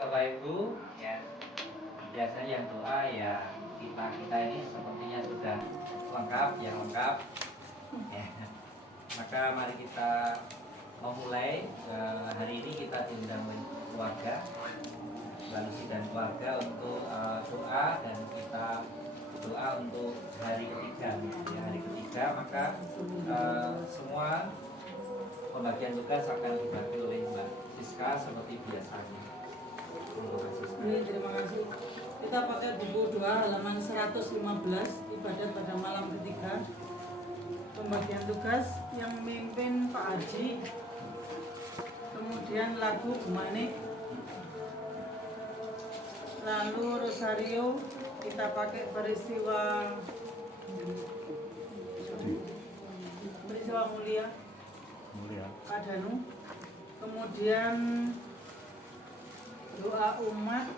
Bapak Ibu, ya biasanya yang doa ya kita ini sepertinya sudah lengkap, yang lengkap. Ya. Maka mari kita memulai hari ini kita diundang oleh keluarga, Lalusi dan keluarga untuk doa, dan kita doa untuk hari ketiga. Ya, hari ketiga maka semua pembagian tugas akan dibagi oleh Mbak Siska seperti biasanya. Terima kasih. Kita pakai buku doa halaman 115, ibadah pada malam ketiga. Pembagian tugas yang memimpin Pak Haji. Kemudian lagu Bumanik. Lalu Rosario kita pakai peristiwa mulia Pak Danu. Kemudian doa umat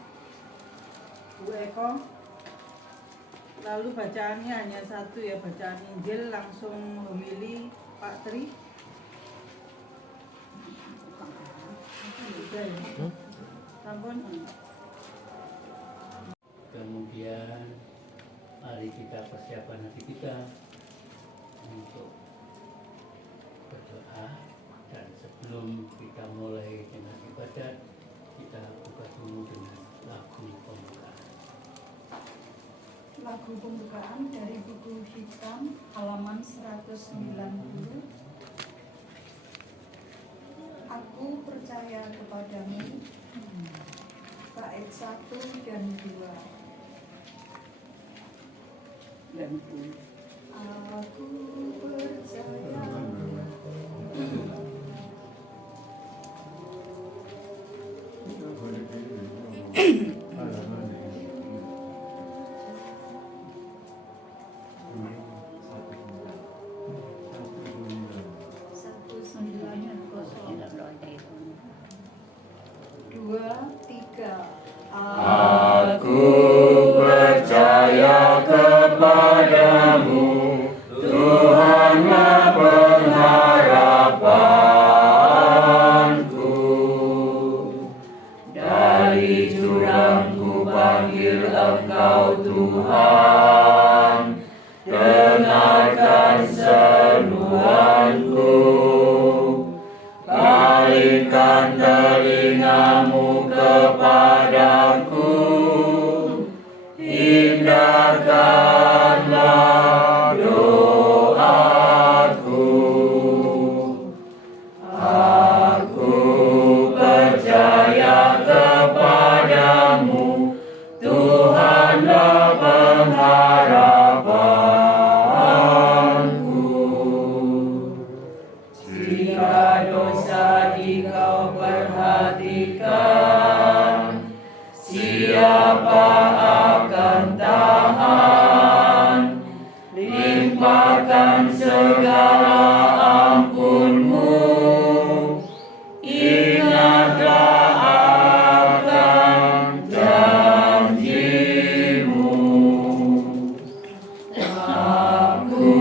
Bu Eko. Lalu bacaannya hanya satu ya, bacaan Injil, langsung homili Pak Tri. Sampun. Kemudian mari kita persiapkan hati kita untuk berdoa, dan sebelum kita mulai dengan ibadat, kita buka dulu dengan lagu pembukaan. Lagu pembukaan dari buku hitam halaman 190. Aku percaya kepadamu, bait 1 dan 2. Aku percaya. Aku percaya kepadamu, Tuhanlah pengharapanku. Dari jurang ku panggil Engkau Tuhan, dengarkan seruanku. Palingkan telingamu kepadaku, hindarkanlah doaku. Aku percaya kepadamu, Tuhanlah pengharapanku. Jika dosa Engkau perhatikan, siapa akan tahan? Limpahkan segala ampunmu, ingatlah akan janjimu. Aku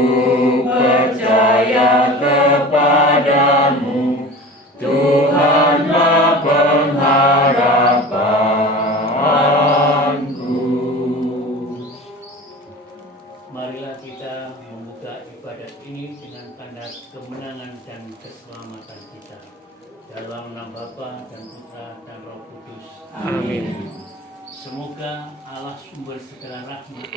percaya kepadamu, Tuhanlah pengharapanku. Marilah kita membuka ibadat ini dengan tanda kemenangan dan keselamatan kita. Dalam nama Bapa dan Putra dan Roh Kudus. Amin. Semoga Allah sumber segala rahmat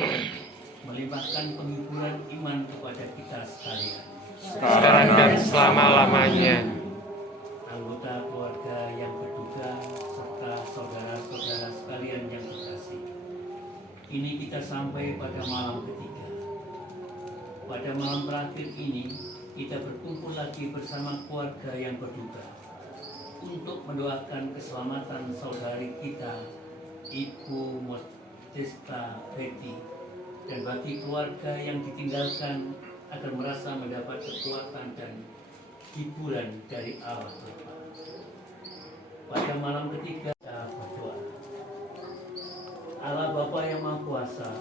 melimpahkan penghiburan iman kepada kita sekalian. Sekarang dan selama-lamanya. Anggota keluarga yang berduka serta saudara-saudara sekalian yang terkasih. Ini kita sampai pada malam ketiga. Pada malam terakhir ini kita berkumpul lagi bersama keluarga yang berduka untuk mendoakan keselamatan saudari kita, Ibu Modesta Betty, dan bagi keluarga yang ditinggalkan agar merasa mendapat kekuatan dan hiburan dari Allah Bapa. Pada malam ketiga kita berdoa. Allah Bapa yang Maha Kuasa,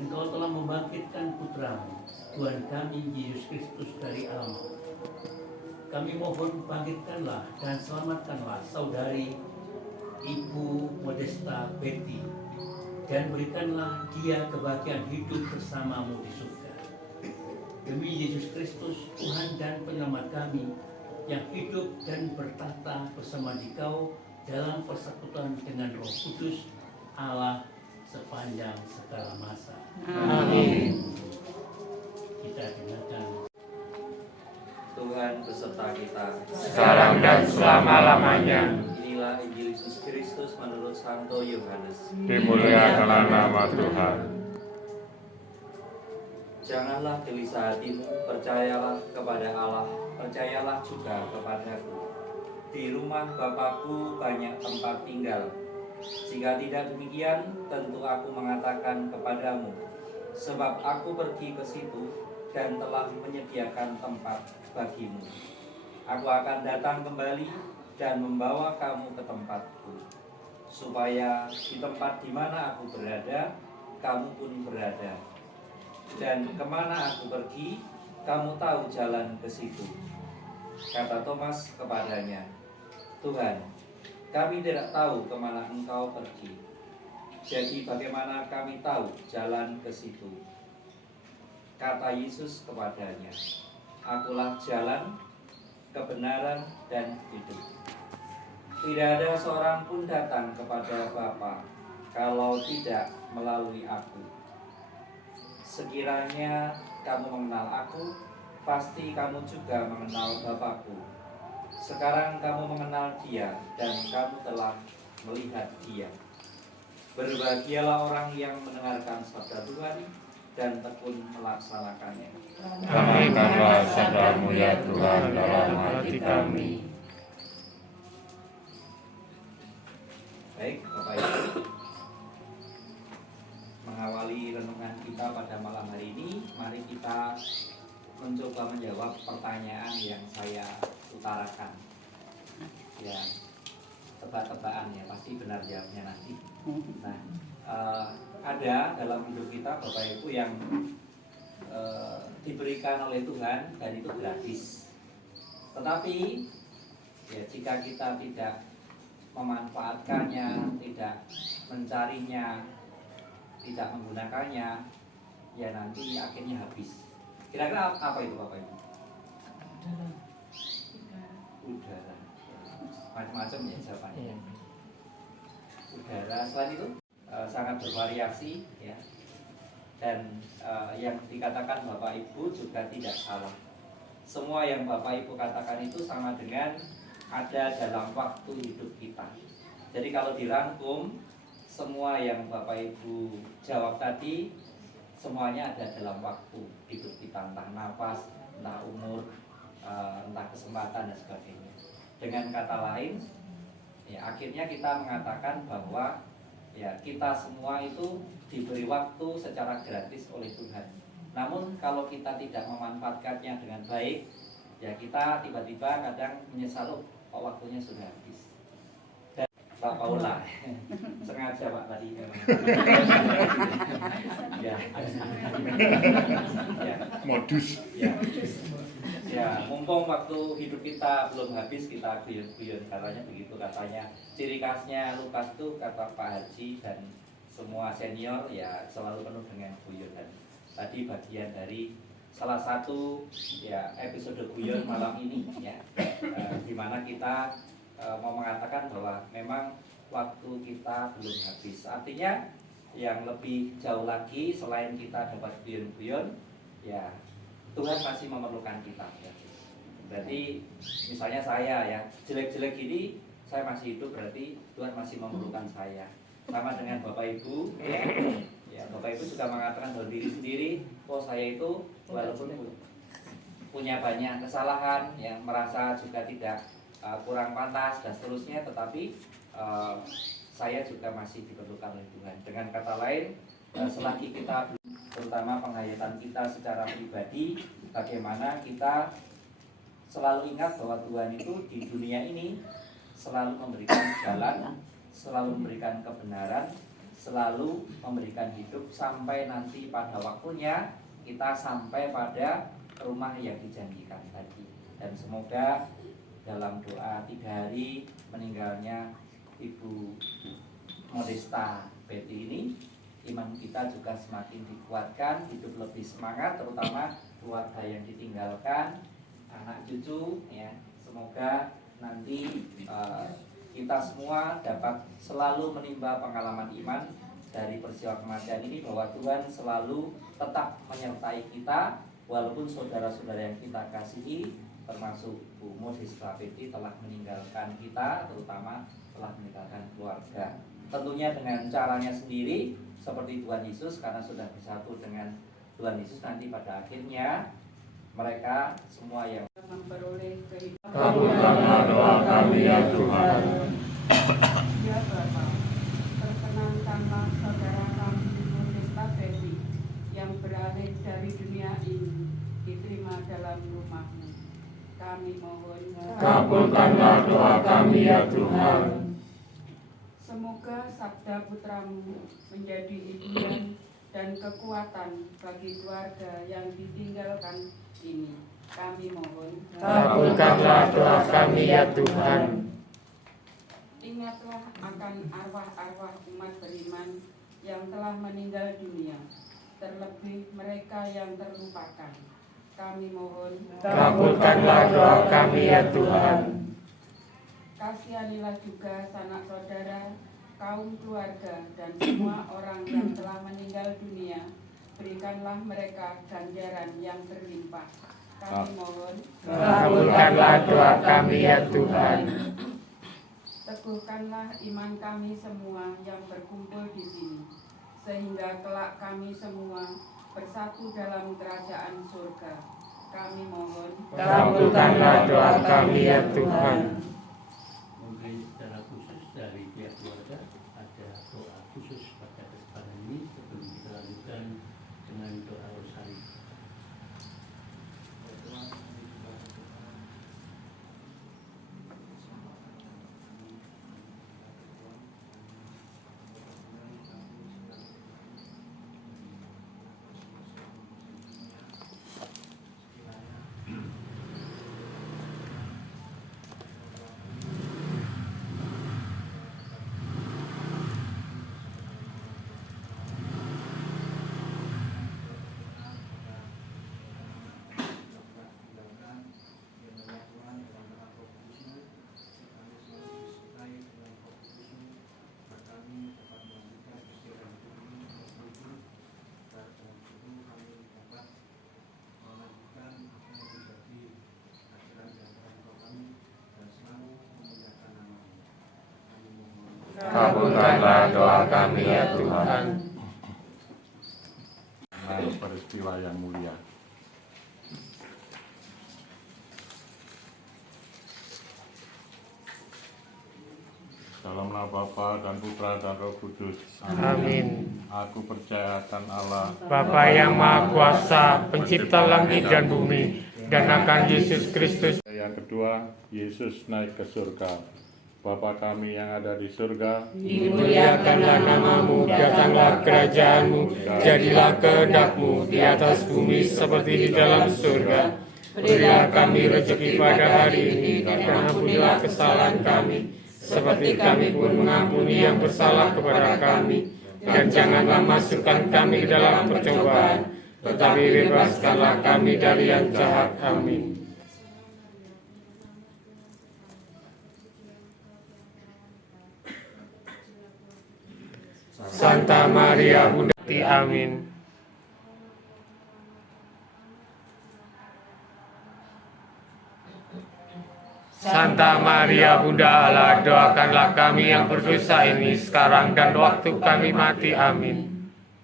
Engkau telah membangkitkan Putramu, Tuhan kami Yesus Kristus dari alam maut. Kami mohon bangkitkanlah dan selamatkanlah saudari Ibu Modesta Betty, dan berikanlah dia kebahagiaan hidup bersamamu di surga. Demi Yesus Kristus, Tuhan dan Penyelamat kami, yang hidup dan bertahta bersama Dikau dalam persekutuan dengan Roh Kudus, Allah sepanjang segala masa. Amin. Kita dengarkan. Tuhan beserta kita. Sekarang dan selama-lamanya. Inilah Injil Yesus Kristus menurut Santo Yohanes. Dimuliakanlah nama Tuhan. Janganlah gelisah hatimu, percayalah kepada Allah, percayalah juga kepadaku. Di rumah Bapakku banyak tempat tinggal. Jika tidak demikian, tentu aku mengatakan kepadamu, sebab aku pergi ke situ dan telah menyediakan tempat bagimu. Aku akan datang kembali dan membawa kamu ke tempatku, supaya di tempat di mana aku berada, kamu pun berada. Dan kemana aku pergi, kamu tahu jalan ke situ. Kata Thomas kepadanya, Tuhan, kami tidak tahu kemana engkau pergi. Jadi bagaimana kami tahu jalan ke situ? Kata Yesus kepadanya, Akulah jalan, kebenaran, dan hidup. Tidak ada seorang pun datang kepada Bapa kalau tidak melalui aku. Sekiranya kamu mengenal aku, pasti kamu juga mengenal Bapakku. Sekarang kamu mengenal Dia dan kamu telah melihat Dia. Berbahagialah orang yang mendengarkan sabda Tuhan dan tekun melaksanakannya. Damaikanlah sabdamu ya Tuhan dalam hati kami. Baik, Bapak Ibu, mengawali renungan kita pada malam hari ini, mari kita mencoba menjawab pertanyaan yang saya utarakan. Ya, tebak-tebakan ya, pasti benar jawabnya nanti. Nah, ada dalam hidup kita Bapak Ibu yang diberikan oleh Tuhan dan itu gratis. Tetapi ya jika kita tidak memanfaatkannya, tidak mencarinya, tidak menggunakannya, ya nanti akhirnya habis. Kira-kira apa itu Bapak Ibu? Udara. Macam-macam ya jawabannya. Udara. Selain itu sangat bervariasi ya. Dan yang dikatakan Bapak Ibu juga tidak salah. Semua yang Bapak Ibu katakan itu sama dengan ada dalam waktu hidup kita. Jadi kalau dirangkum, semua yang Bapak Ibu jawab tadi semuanya ada dalam waktu hidup kita, entah nafas, entah umur, entah kesempatan dan sebagainya. Dengan kata lain, ya akhirnya kita mengatakan bahwa ya kita semua itu diberi waktu secara gratis oleh Tuhan. Namun kalau kita tidak memanfaatkannya dengan baik, ya kita tiba-tiba kadang menyesal, kok waktunya sudah habis. Dan Pak Paula sengaja Pak tadi ya. Ya. Modus. Ya, mumpung waktu hidup kita belum habis, kita guyon-guyon katanya ciri khasnya Lukas itu kata Pak Haji dan semua senior ya selalu penuh dengan guyonan. Tadi bagian dari salah satu ya episode guyon malam ini ya, di mana kita mau mengatakan bahwa memang waktu kita belum habis. Artinya yang lebih jauh lagi selain kita dapat guyon-guyon, ya Tuhan masih memerlukan kita. Ya. Berarti misalnya saya ya jelek-jelek gini, saya masih hidup, berarti Tuhan masih memerlukan saya. Sama dengan Bapak Ibu, ya Bapak Ibu juga mengatakan dalam diri sendiri, oh saya itu walaupun punya banyak kesalahan, yang merasa juga tidak kurang pantas dan seterusnya, tetapi saya juga masih diperlukan oleh Tuhan. Dengan kata lain, selagi kita terutama penghayatan kita secara pribadi, bagaimana kita selalu ingat bahwa Tuhan itu di dunia ini selalu memberikan jalan, selalu memberikan kebenaran, selalu memberikan hidup sampai nanti pada waktunya kita sampai pada rumah yang dijanjikan tadi. Dan semoga dalam doa 3 hari meninggalnya Ibu Modesta Betty ini, iman kita juga semakin dikuatkan, hidup lebih semangat, terutama keluarga yang ditinggalkan, anak cucu ya. Semoga nanti kita semua dapat selalu menimba pengalaman iman dari peristiwa kematian ini, bahwa Tuhan selalu tetap menyertai kita walaupun saudara-saudara yang kita kasihi termasuk Bu Modesta Betty telah meninggalkan kita, terutama telah meninggalkan keluarga. Tentunya dengan caranya sendiri seperti Tuhan Yesus, karena sudah bersatu dengan Tuhan Yesus, nanti pada akhirnya mereka semua yang memperoleh kehidupan. Kabulkanlah doa kami ya Tuhan. Ya Bapa, perkenankanlah saudara kami Modesta Betty yang beralih dari dunia ini diterima dalam rumah-Mu. Kami mohon, Kabulkanlah doa kami ya Tuhan. semoga sabda putra-Mu menjadi hiburan dan kekuatan bagi keluarga yang ditinggalkan ini. Kami mohon, Kabulkanlah doa kami ya Tuhan. ingatlah akan arwah-arwah umat beriman yang telah meninggal dunia, terlebih mereka yang terlupakan. Kami mohon, Kabulkanlah doa kami ya Tuhan. kasihanilah juga sanak saudara, kaum keluarga, dan semua orang yang telah meninggal dunia. Berikanlah mereka ganjaran yang berlimpah. Kami mohon, Kabulkanlah doa kami ya Tuhan. teguhkanlah iman kami semua yang berkumpul di sini, sehingga kelak kami semua bersatu dalam kerajaan surga. Kami mohon, Kabulkanlah doa kami ya Tuhan. Mungkin secara khusus dari pihak keluarga ada doa khusus pada kesempatan ini sebelum kita lanjutkan dengan doa rosari. Kabulkanlah doa kami ya Tuhan. Peristiwa yang mulia. Dalamlah Bapa dan Putra dan Roh Kudus. Amin. Aku percaya akan Allah, Bapa yang Maha Kuasa, pencipta langit dan bumi, dan akan Yesus Kristus. Yang kedua, Yesus naik ke surga. Bapa kami yang ada di surga, Dimuliakanlah namamu, datanglah kerajaanmu, jadilah kehendak-Mu di atas bumi seperti di dalam surga. Berilah kami rezeki pada hari ini, dan ampunilah kesalahan kami, seperti kami pun mengampuni yang bersalah kepada kami. Dan janganlah masukkan kami ke dalam percobaan, tetapi bebaskanlah kami dari yang jahat. Amin. Santa Maria Bunda, amin. Santa Maria Bunda Allah, doakanlah kami yang berdosa ini sekarang dan waktu kami mati. Amin.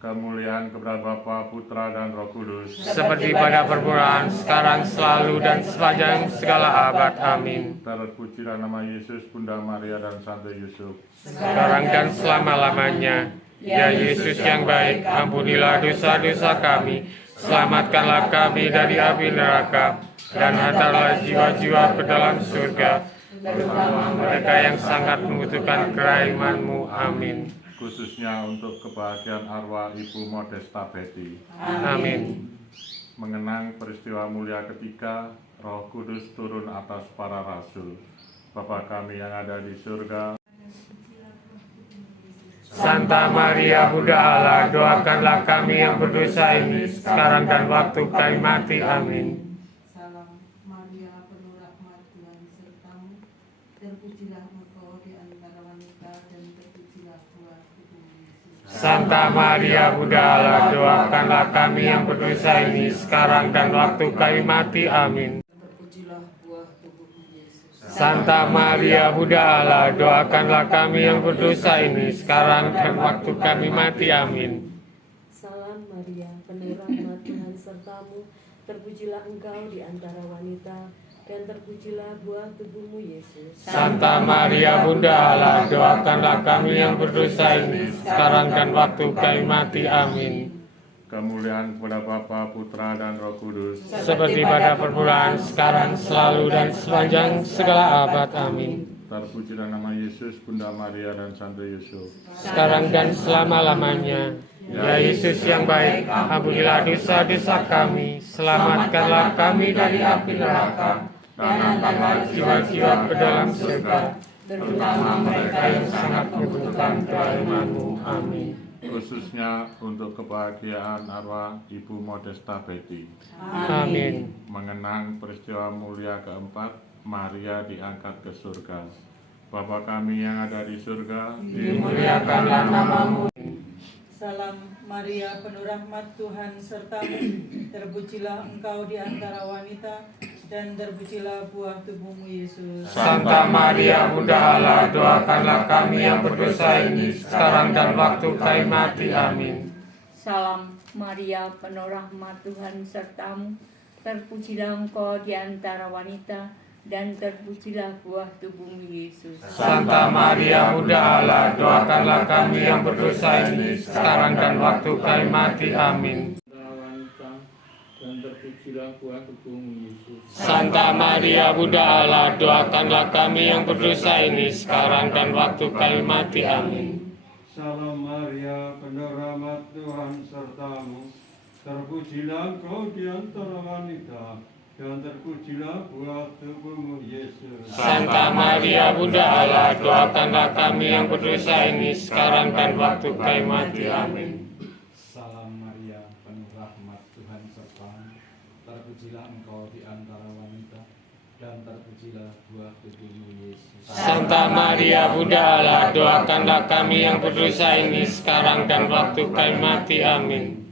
kemuliaan kepada Bapa, Putra dan Roh Kudus, Seperti pada permulaan, sekarang, selalu, dan sepanjang segala abad. Amin. terpujilah nama Yesus, Bunda Maria dan Santo Yusuf. Sekarang dan selama-lamanya. Ya Yesus yang baik, ampunilah dosa-dosa kami, selamatkanlah kami dari api neraka, dan hantarlah jiwa-jiwa ke dalam surga, terutama mereka yang sangat membutuhkan kerahiman-Mu. Amin. Khususnya untuk kebahagiaan arwah Ibu Modesta Betty. Amin. Mengenang peristiwa mulia ketika Roh Kudus turun atas para rasul. Bapa kami yang ada di surga, Santa Maria Bunda Allah, doakanlah kami yang berdosa ini, sekarang dan waktu kami mati. Amin. Salam Maria, penuh rahmat, Tuhan sertamu. Terpujilah engkau di antara wanita dan terpujilah buah tubuhmu Yesus. Santa Maria Bunda Allah, doakanlah kami yang berdosa ini, sekarang dan waktu kami mati. Amin. Terpujilah buah tubuhmu Yesus. Santa Maria Bunda Allah, doakanlah kami yang berdosa ini, sekarang dan waktu kami mati. Amin. Salam Maria, penuh rahmat, Tuhan sertamu. Terpujilah engkau di antara wanita, dan terpujilah buah tubuhmu Yesus. Santa Maria Bunda Allah, doakanlah kami yang berdosa ini, sekarang dan waktu kami mati. Amin. Kemuliaan kepada Bapa, Putra, dan Roh Kudus. Seperti pada permulaan, sekarang, selalu, dan sepanjang segala abad. Amin. Terpujilah nama Yesus, Bunda Maria, dan Santo Yusuf. Sekarang dan selama-lamanya. Ya Yesus yang baik, ampunilah dosa-dosa kami, selamatkanlah kami dari api neraka, dan angkatlah jiwa-jiwa ke dalam surga, terutama mereka yang sangat membutuhkan pertolongan-Mu. Amin. Khususnya untuk kebahagiaan arwah Ibu Modesta Betty. Amin. Mengenang peristiwa mulia keempat, Maria diangkat ke surga. Bapa kami yang ada di surga, Dimuliakanlah nama-Mu. Salam Maria, penuh rahmat, Tuhan sertamu. Terpujilah engkau di antara wanita, dan terpujilah buah tubuhmu Yesus. Santa Maria Bunda Allah, doakanlah kami yang berdosa ini, sekarang dan waktu kami mati. Amin. Salam Maria, penuh rahmat, Tuhan sertamu. Terpujilah engkau di antara wanita, dan terpujilah buah tubuhmu Yesus. Santa Maria Bunda Allah, doakanlah kami yang berdosa ini, sekarang dan waktu kami mati. Amin. Dan terpujilah buah tubuhmu Yesus. Santa Maria Bunda Allah, doakanlah kami yang berdosa ini, sekarang dan waktu kami mati. Amin. Salam Maria, penuh rahmat, Tuhan sertamu. Terpujilah engkau di antara wanita, dan terpujilah buah tubuhmu Yesus. Santa Maria Bunda Allah, doakanlah kami yang berdosa ini, sekarang dan waktu kami mati. Amin. Salam Maria, penuh rahmat, Tuhan sertamu. Terpujilah engkau di antara wanita, dan terpujilah buah tubuhmu Yesus. Santa Maria Bunda Allah, doakanlah kami yang berdosa ini, sekarang dan waktu kami mati. Amin.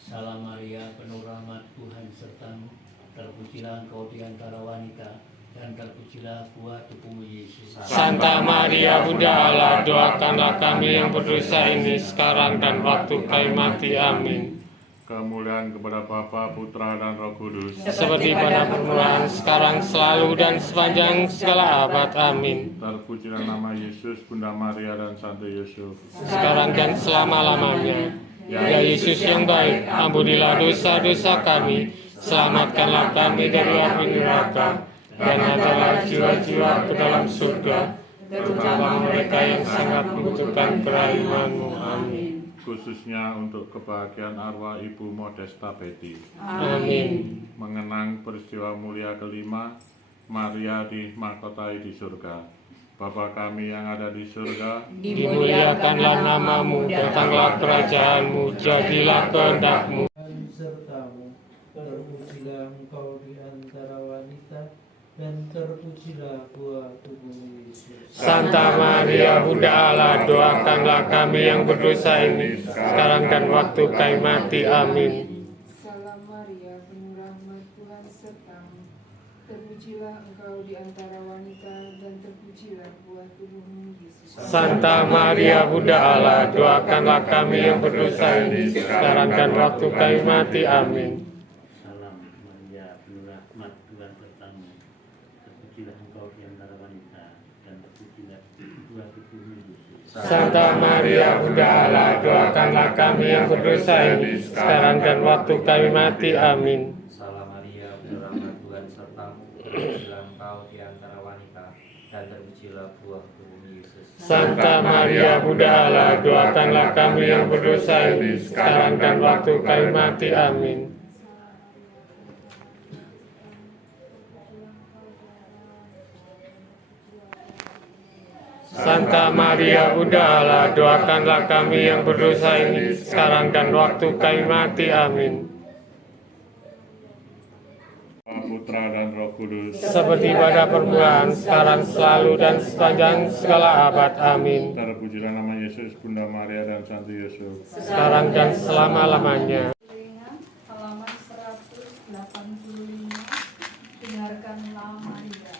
Salam Maria, penuh rahmat, Tuhan sertamu. Terpujilah engkau di antara wanita, dan terpujilah buah tubuhmu Yesus. Santa Maria Bunda Allah, doakanlah kami yang berdosa ini, sekarang dan waktu kami mati. Amin. kemuliaan kepada Bapa, Putra, dan Roh Kudus. Seperti pada permulaan, sekarang, selalu, dan sepanjang segala abad. Amin. Terpujilah nama Yesus, Bunda Maria, dan Santo Yusuf. Sekarang dan selama-lamanya. Ya Yesus yang baik, ampunilah dosa-dosa kami, selamatkanlah kami dari api neraka, dan angkatlah jiwa-jiwa ke dalam surga, terutama mereka yang sangat membutuhkan perlindungan-Mu. Amin. Khususnya untuk kebahagiaan arwah Ibu Modesta Betty. Amin. Mengenang peristiwa mulia kelima, Maria dimahkotai di surga. Bapa kami yang ada di surga, dimuliakanlah nama-Mu, datanglah kerajaan-Mu, jadilah kehendak-Mu. Sertamu, terpujilah engkau di antara wanita, dan terpujilah buah tubuhmu Yesus. Santa Maria Bunda Allah, doakanlah kami yang berdosa ini, sekarang dan waktu kami mati. Amin. Salam Maria, penuh rahmat, Tuhan sertamu. Terpujilah engkau di antara wanita, dan terpujilah buah tubuhmu Yesus. Santa Maria Bunda Allah, doakanlah kami yang berdosa ini, sekarang dan waktu kami mati. Amin. Salam Maria, penuh rahmat, Tuhan sertamu. Terpujilah engkau di antara wanita, dan terpujilah buah tubuhmu Yesus. Santa Maria Bunda Allah, doakanlah kami yang berdosa ini, sekarang dan waktu kami mati. Amin. Salam Maria, penuh rahmat, Tuhan sertamu. Terpujilah engkau di antara wanita, dan terpujilah buah tubuhmu Yesus. Santa Maria Bunda Allah, doakanlah kami yang berdosa ini, sekarang dan waktu kami mati. Amin. Santa Maria Bunda Allah, doakanlah kami yang berdosa ini sekarang dan waktu kami mati. Amin. Putra dan Roh Kudus, Seperti pada permulaan, sekarang, selalu, dan sepanjang segala abad. Amin. terpujilah nama Yesus, Bunda Maria dan Santo Yusuf. Sekarang dan selama-lamanya. Ulangan halaman 185. Dengarkanlah Maria.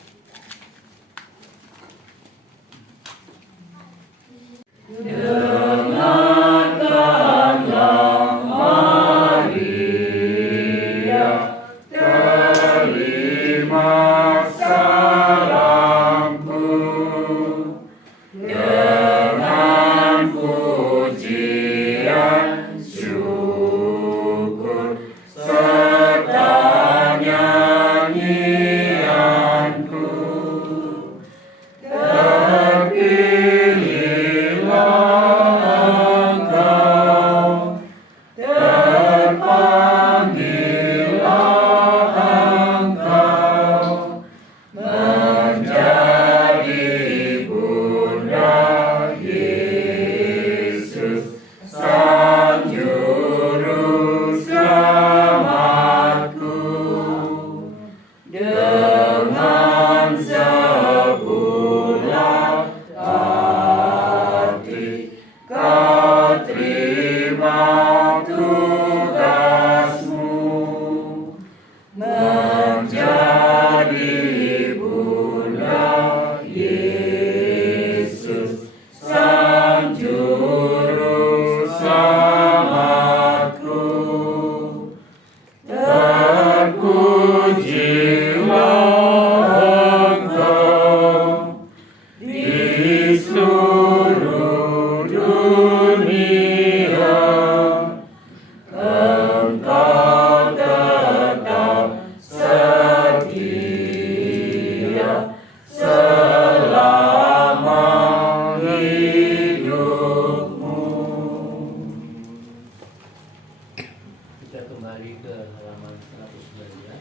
Kita kembali ke halaman 119.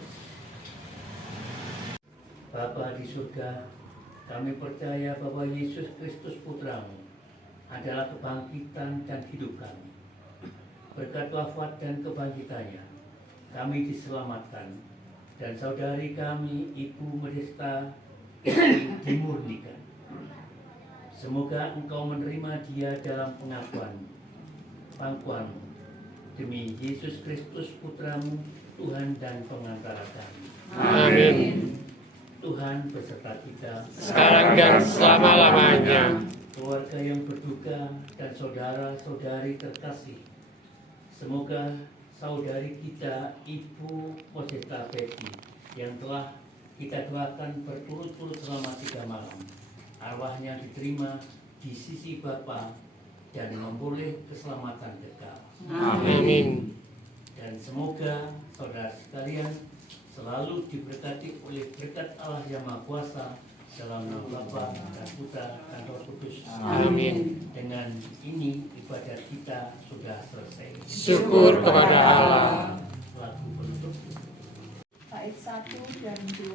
Bapa di surga, kami percaya bahwa Yesus Kristus Putramu adalah kebangkitan dan hidup kami. Berkat wafat dan kebangkitannya, kami diselamatkan, dan saudari kami, Ibu Modesta, dimurnikan. Semoga Engkau menerima dia dalam pangkuanmu, demi Yesus Kristus Putramu, Tuhan dan pengantara kami. Amin. Tuhan beserta kita, Sekarang dan selama-lamanya. keluarga yang berduka dan saudara-saudari terkasih. Semoga saudari kita, Ibu Modesta Betty, yang telah kita doakan berturut-turut selama 3 malam, arwahnya diterima di sisi Bapa dan memperoleh keselamatan kekal. Amin. Dan semoga saudara sekalian selalu diberkati oleh berkat Allah yang Maha Kuasa, dalam nama Bapa dan Putra dan Roh Kudus. Amin. Dengan ini ibadat kita sudah selesai. Syukur kepada Allah. Lagu penutup. Bait 1 dan 2.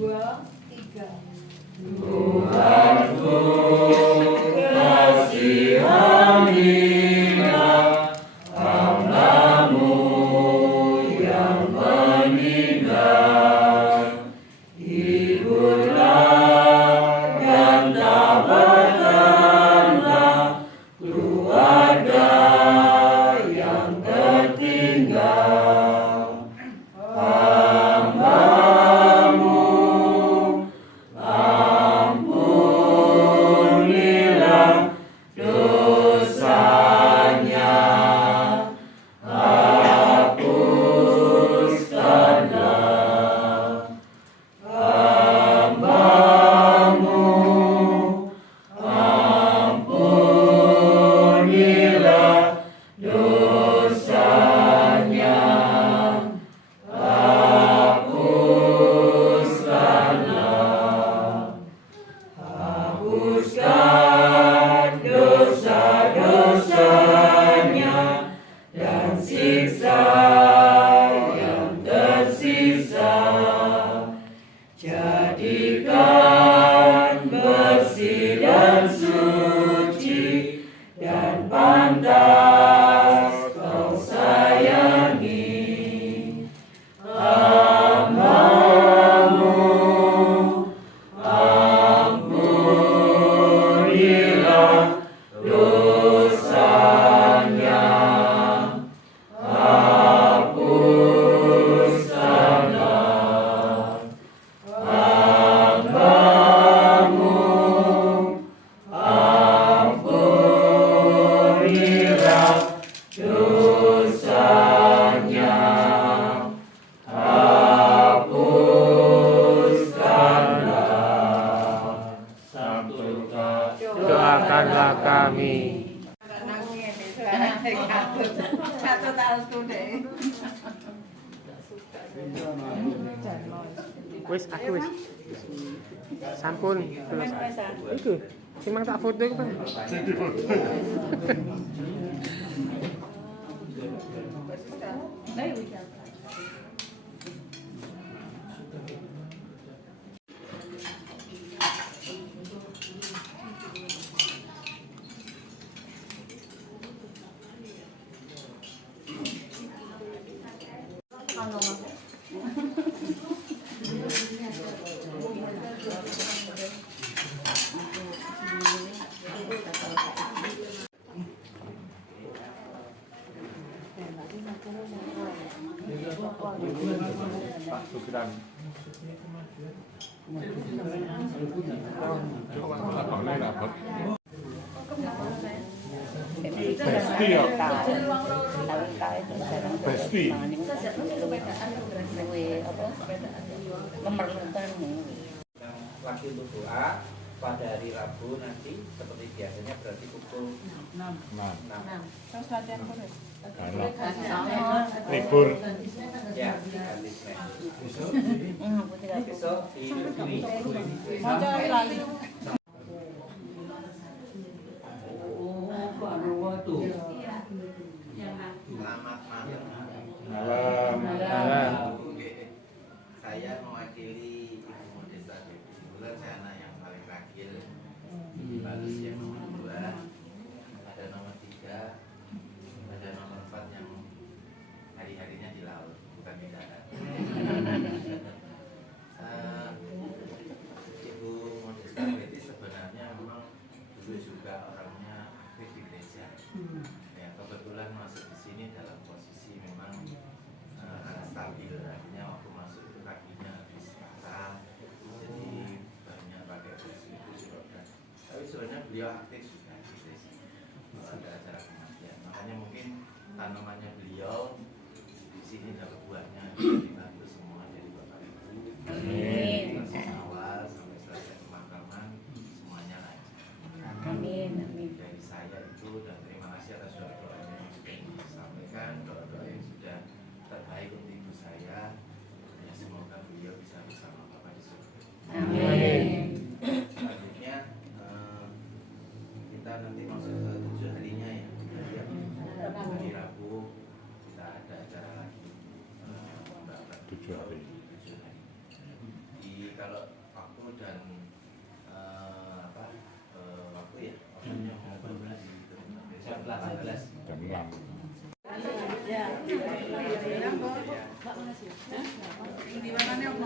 2, 3. Ampun jadikan bersih dan suci dan pantas kau sayangi. Hamba-Mu, ampunilah dosanya, hapuskanlah. Hamba-Mu, ampunilah dosanya, hapuskanlah. Sabtuka Doakanlah kami. Wis aku wis. Sampun selesai. Iku sing mang tak foto iku, Pak. Pak Sugran. Lakone dapat. Besti ya. Besti. Waktu untuk doa pada hari Rabu nanti seperti biasanya berarti pukul 6. Terus latihan terus. Libur. Ya, ganti Senin. Besok di Maca lali. Selamat Malam. Saya mewakili Ibu Desa Kebetulan saya anak yang paling terakhir. Bagus yang nomor 2, ada nomor 3, ada nomor 4 yang hari-harinya di laut, bukan di darat. Ibu Modesta Betty sebenarnya memang dulu juga orangnya aktif di gereja. Ya, kebetulan masuk di sini dalam posisi memang stabil, artinya waktu masuk itu kakinya habis patah, jadi banyak pakai kursi roda. Tapi sebenarnya beliau aktif juga di gereja kalau ada acara kematian. Makanya mungkin tanamannya beliau di sini dapat buahnya, dibantu semua dari Bapak Ibu. Amin. Awal sampai selesai pemakaman semuanya lancar. Amin. Dari saya itu dan terima kasih atas doa-doanya yang sudah disampaikan, doa-doa yang sudah terbaik untuk ibu saya. Ya, semoga beliau bisa bersama Bapak di surga. Amin. Selanjutnya kita nanti masuk ke 7 harinya ya. Hari Rabu kita ada acara lagi. 7 hari. 7 hari. Di kalau waktu dan waktu ya, waktunya jam 18. Jam 6. Di mana nih Om?